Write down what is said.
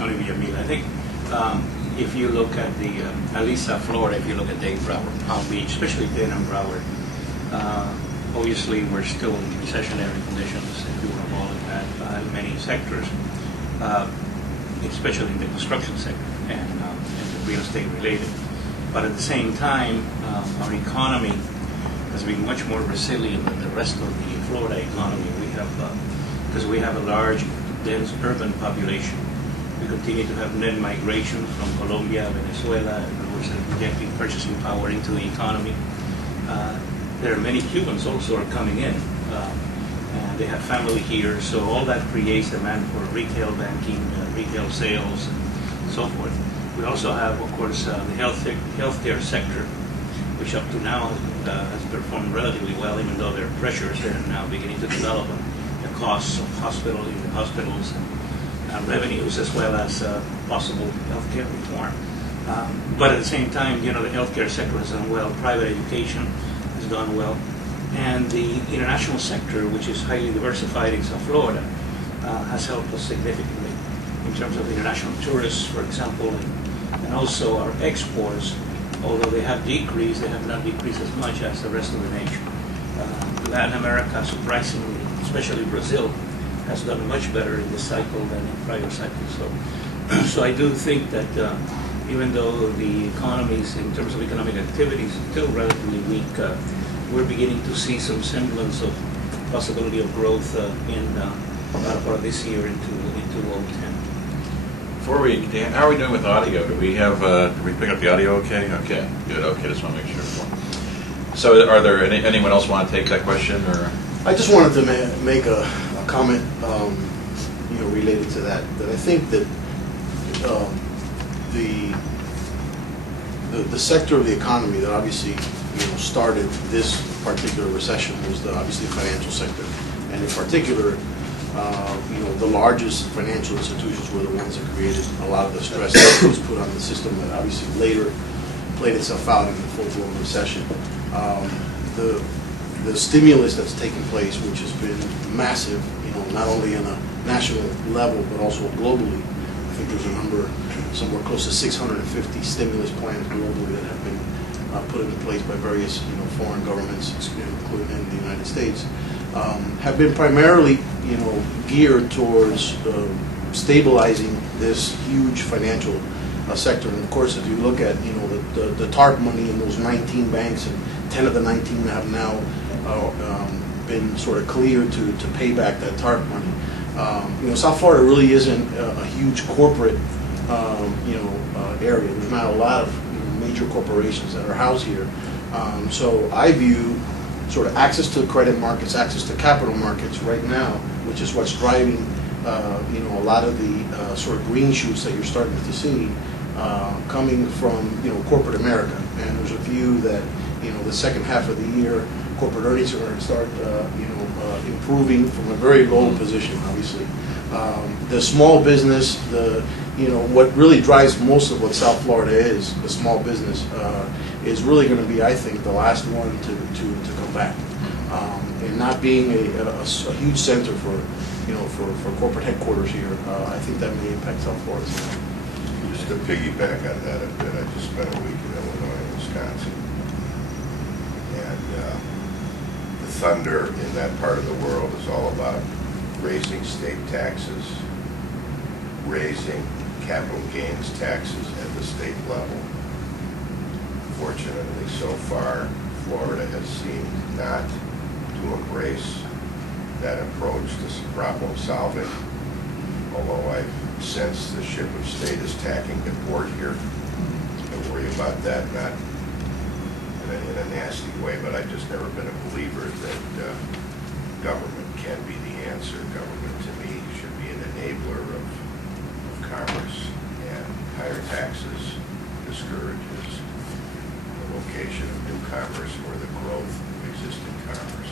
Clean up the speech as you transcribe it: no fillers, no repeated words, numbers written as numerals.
Tony Villamil. I think if you look at the, at least Florida, if you look at Dade, Broward, Palm Beach, especially Dade and Broward, obviously we're still in recessionary conditions, if you want to call it that, in many sectors, especially in the construction sector and the real estate related. But at the same time, our economy has been much more resilient than the rest of the Florida economy. We have, because we have a large, dense urban population. We continue to have net migration from Colombia, Venezuela, and we're injecting purchasing power into the economy. There are many Cubans also are coming in, and they have family here, so all that creates demand for retail banking, retail sales, and so forth. We also have, of course, the healthcare sector, which up to now has performed relatively well, even though there are pressures that are now beginning to develop on the costs of hospitals and revenues, as well as possible healthcare reform. But at the same time, you know, the healthcare sector has done well, private education has done well, and the international sector, which is highly diversified in South Florida, has helped us significantly in terms of international tourists, for example, and also our exports. Although they have decreased, they have not decreased as much as the rest of the nation. Latin America, surprisingly, especially Brazil, has done much better in this cycle than in prior cycles. So I do think that even though the economies, in terms of economic activities, are still relatively weak, we're beginning to see some semblance of possibility of growth in the latter part of this year into 2010. Before we, Dan, how are we doing with audio? Do we have, did we pick up the audio okay? Okay, good, okay, just want to make sure. So are there, anyone else want to take that question, or? I just wanted to make a comment, you know, related to that I think that the sector of the economy that obviously, you know, started this particular recession was obviously the financial sector, and in particular, you know, the largest financial institutions were the ones that created a lot of the stress that was put on the system that obviously later played itself out in the full-blown recession. The stimulus that's taken place, which has been massive, you know, not only on a national level but also globally. I think there's a number, somewhere close to 650 stimulus plans globally that have been put into place by various, you know, foreign governments, including in the United States. Have been primarily, you know, geared towards stabilizing this huge financial sector. And of course, if you look at, you know, the TARP money in those 19 banks, and 10 of the 19 have now been sort of cleared to pay back that TARP money. You know, South Florida really isn't a huge corporate, you know, area. There's not a lot of, you know, major corporations that are housed here. So I view sort of access to credit markets, access to capital markets right now, which is what's driving, you know, a lot of the sort of green shoots that you're starting to see coming from, you know, corporate America. And there's a view that, you know, the second half of the year, corporate earnings are going to start, you know, improving from a very low position, obviously. The small business, you know, what really drives most of what South Florida is, the small business, is really going to be, I think, the last one to come back. And not being a huge center for, you know, for corporate headquarters here, I think that may impact South Florida. Just to piggyback on that a bit, I just spent a week in Illinois and Wisconsin. And the thunder in that part of the world is all about raising state taxes, raising capital gains taxes at the state level. Fortunately, so far, Florida has seemed not to embrace that approach to problem solving, although I sense the ship of state is tacking to port here. I worry about that, not in a nasty way, but I've just never been a believer that government can be the answer. Government, to me, should be an enabler of commerce, and higher taxes discourages the location of new commerce or the growth of existing commerce.